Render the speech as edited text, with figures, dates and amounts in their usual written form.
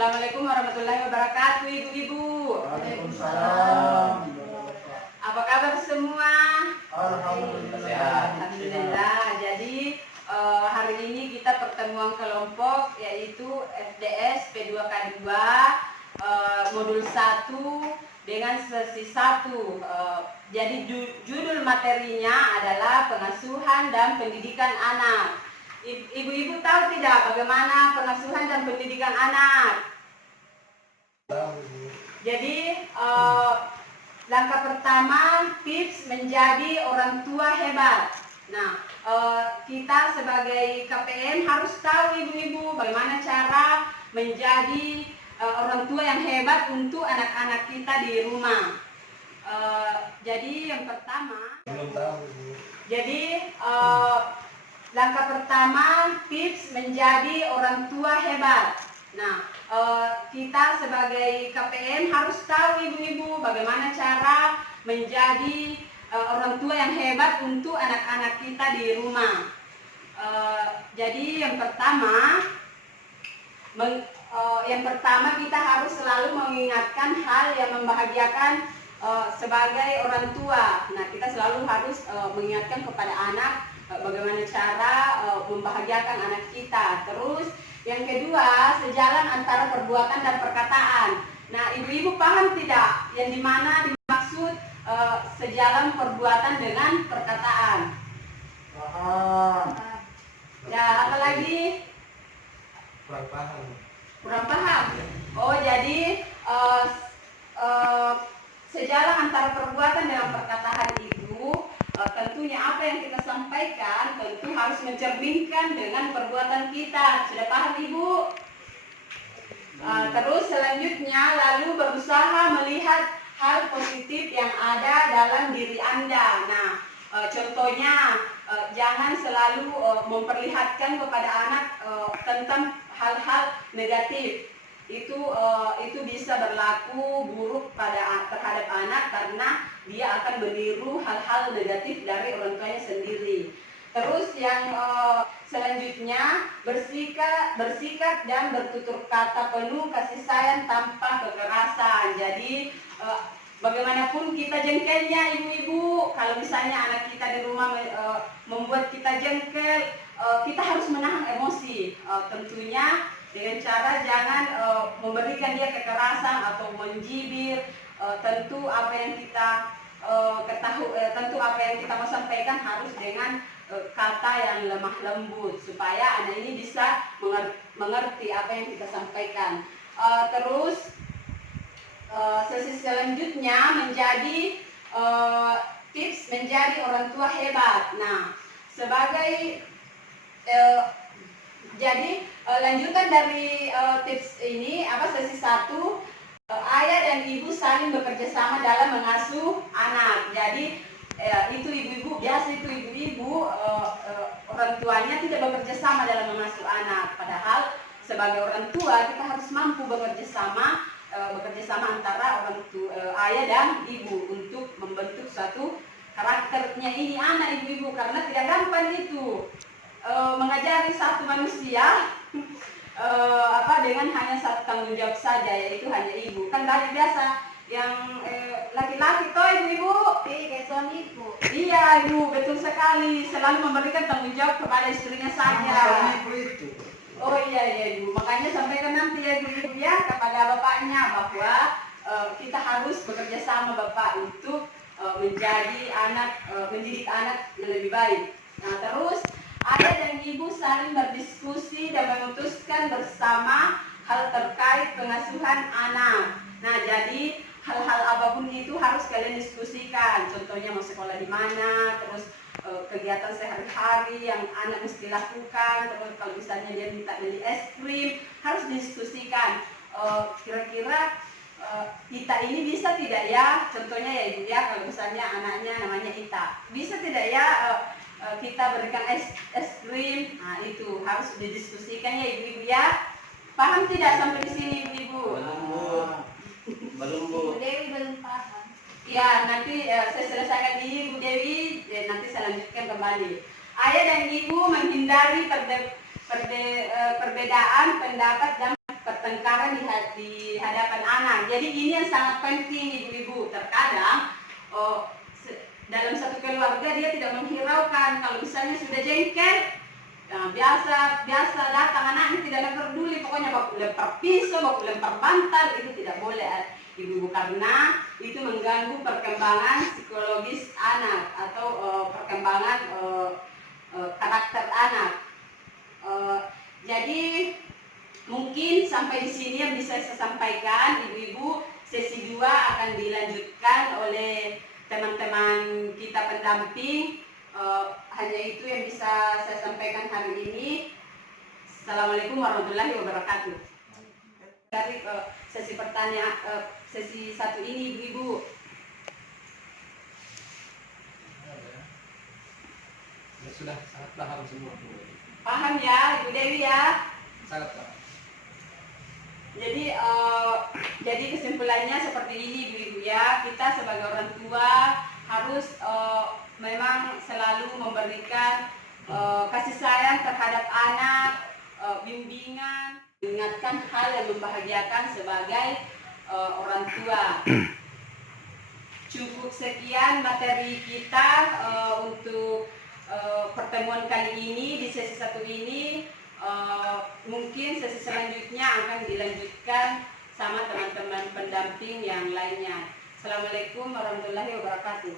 Assalamualaikum warahmatullahi wabarakatuh, ibu-ibu. Waalaikumsalam. Apa kabar semua? Alhamdulillah. Alhamdulillah. Jadi hari ini kita pertemuan kelompok yaitu FDS P2K2 modul 1 dengan sesi 1. Jadi judul materinya adalah pengasuhan dan pendidikan anak. Ibu-ibu tahu tidak bagaimana pengasuhan dan pendidikan anak? Jadi langkah pertama, tips menjadi orang tua hebat. Nah, kita sebagai KPN harus tahu ibu-ibu bagaimana cara menjadi orang tua yang hebat untuk anak-anak kita di rumah. Jadi yang pertama, langkah pertama, tips menjadi orang tua hebat. Nah, kita sebagai KPN harus tahu ibu-ibu bagaimana cara menjadi orang tua yang hebat untuk anak-anak kita di rumah. Jadi yang pertama kita harus selalu mengingatkan hal yang membahagiakan sebagai orang tua. Nah, kita selalu harus mengingatkan kepada anak bagaimana cara membahagiakan anak kita. Terus yang kedua, sejalan antara perbuatan dan perkataan. Nah, ibu-ibu paham tidak yang dimana dimaksud sejalan perbuatan dengan perkataan? Paham. Ya, apa lagi? Kurang paham. Oh, jadi sejalan antara perbuatan dengan perkataan itu tentunya apa yang kita sampaikan tentu harus mencerminkan dengan perbuatan kita. Sudah paham ibu? Terus selanjutnya lalu berusaha melihat hal positif yang ada dalam diri Anda. Nah, contohnya jangan selalu memperlihatkan kepada anak tentang hal-hal negatif. Itu bisa berlaku buruk terhadap anak karena dia akan meniru hal-hal negatif dari orang tuanya sendiri. Terus yang selanjutnya bersikap dan bertutur kata penuh kasih sayang tanpa kekerasan. Jadi bagaimanapun kita jengkelnya ibu-ibu, kalau misalnya anak kita di rumah membuat kita jengkel, kita harus menahan emosi. Tentunya dengan cara jangan memberikan dia kekerasan atau menjibir. Tentu apa yang kita tentu apa yang kita mau sampaikan harus dengan kata yang lemah lembut supaya anak ini bisa mengerti apa yang kita sampaikan. Terus sesi selanjutnya menjadi tips menjadi orang tua hebat. Nah, sebagai jadi lanjutan dari tips ini sesi 1, ayah dan ibu saling bekerja sama dalam mengasuh anak. Jadi itu ibu-ibu orang tuanya tidak bekerja sama dalam mengasuh anak. Padahal sebagai orang tua kita harus mampu bekerja sama antara ayah dan ibu untuk membentuk suatu karakternya ini anak ibu-ibu, karena tidak gampang itu mengajari satu manusia dengan hanya satu tanggung jawab saja, yaitu hanya ibu. Kan banyak biasa yang laki-laki toh ibu-ibu kayak suamiku. Iya ibu, betul sekali, selalu memberikan tanggung jawab kepada istrinya saja. Oh iya ibu, makanya sampaikan nanti ya ibu ya kepada bapaknya bahwa kita harus bekerja sama bapak untuk mendidik anak yang lebih baik. Nah, terus ayah dan ibu saling berdiskusi dan memutuskan bersama hal terkait pengasuhan anak. Nah, jadi hal-hal apapun itu harus kalian diskusikan. Contohnya mau sekolah di mana, terus kegiatan sehari-hari yang anak mesti lakukan. Terus kalau misalnya dia minta beli es krim, harus diskusikan. Kira-kira Ita ini bisa tidak ya? Contohnya ya ibu ya, kalau misalnya anaknya namanya Ita, bisa tidak ya kita berikan es krim? Nah, itu harus didiskusikan ya ibu-ibu ya. Paham tidak sampai di sini ibu-ibu? Belum Bu. Dewi belum paham. Ya, nanti saya selesaikan di Bu Dewi, nanti saya lanjutkan kembali. Ayah dan ibu menghindari perbedaan pendapat dan bertengkaran di hadapan anak. Jadi ini yang sangat penting ibu-ibu. Terkadang dalam satu keluarga dia tidak menghiraukan. Kalau misalnya sudah jengkel, biasa datang anaknya tidak peduli, pokoknya baku lempar pisau, baku lempar bantal, itu tidak boleh ibu-ibu, karena itu mengganggu perkembangan psikologis anak atau perkembangan karakter anak. Jadi mungkin sampai di sini yang bisa saya sampaikan ibu-ibu. Sesi 2 akan dilanjutkan oleh teman-teman kita pendamping. Hanya itu yang bisa saya sampaikan hari ini. Assalamualaikum warahmatullahi wabarakatuh. Dari sesi pertanyaan sesi 1 ini ibu-ibu. Ya sudah sangat paham semua. Paham ya Ibu Dewi ya? Sangat paham. Jadi kesimpulannya seperti ini ibu-ibu ya. Kita sebagai orang tua harus memang selalu memberikan kasih sayang terhadap anak, bimbingan, mengingatkan hal yang membahagiakan sebagai orang tua. Cukup sekian materi kita untuk pertemuan kali ini di sesi 1 ini. Mungkin sesi selanjutnya akan dilanjutkan sama teman-teman pendamping yang lainnya. Assalamualaikum warahmatullahi wabarakatuh.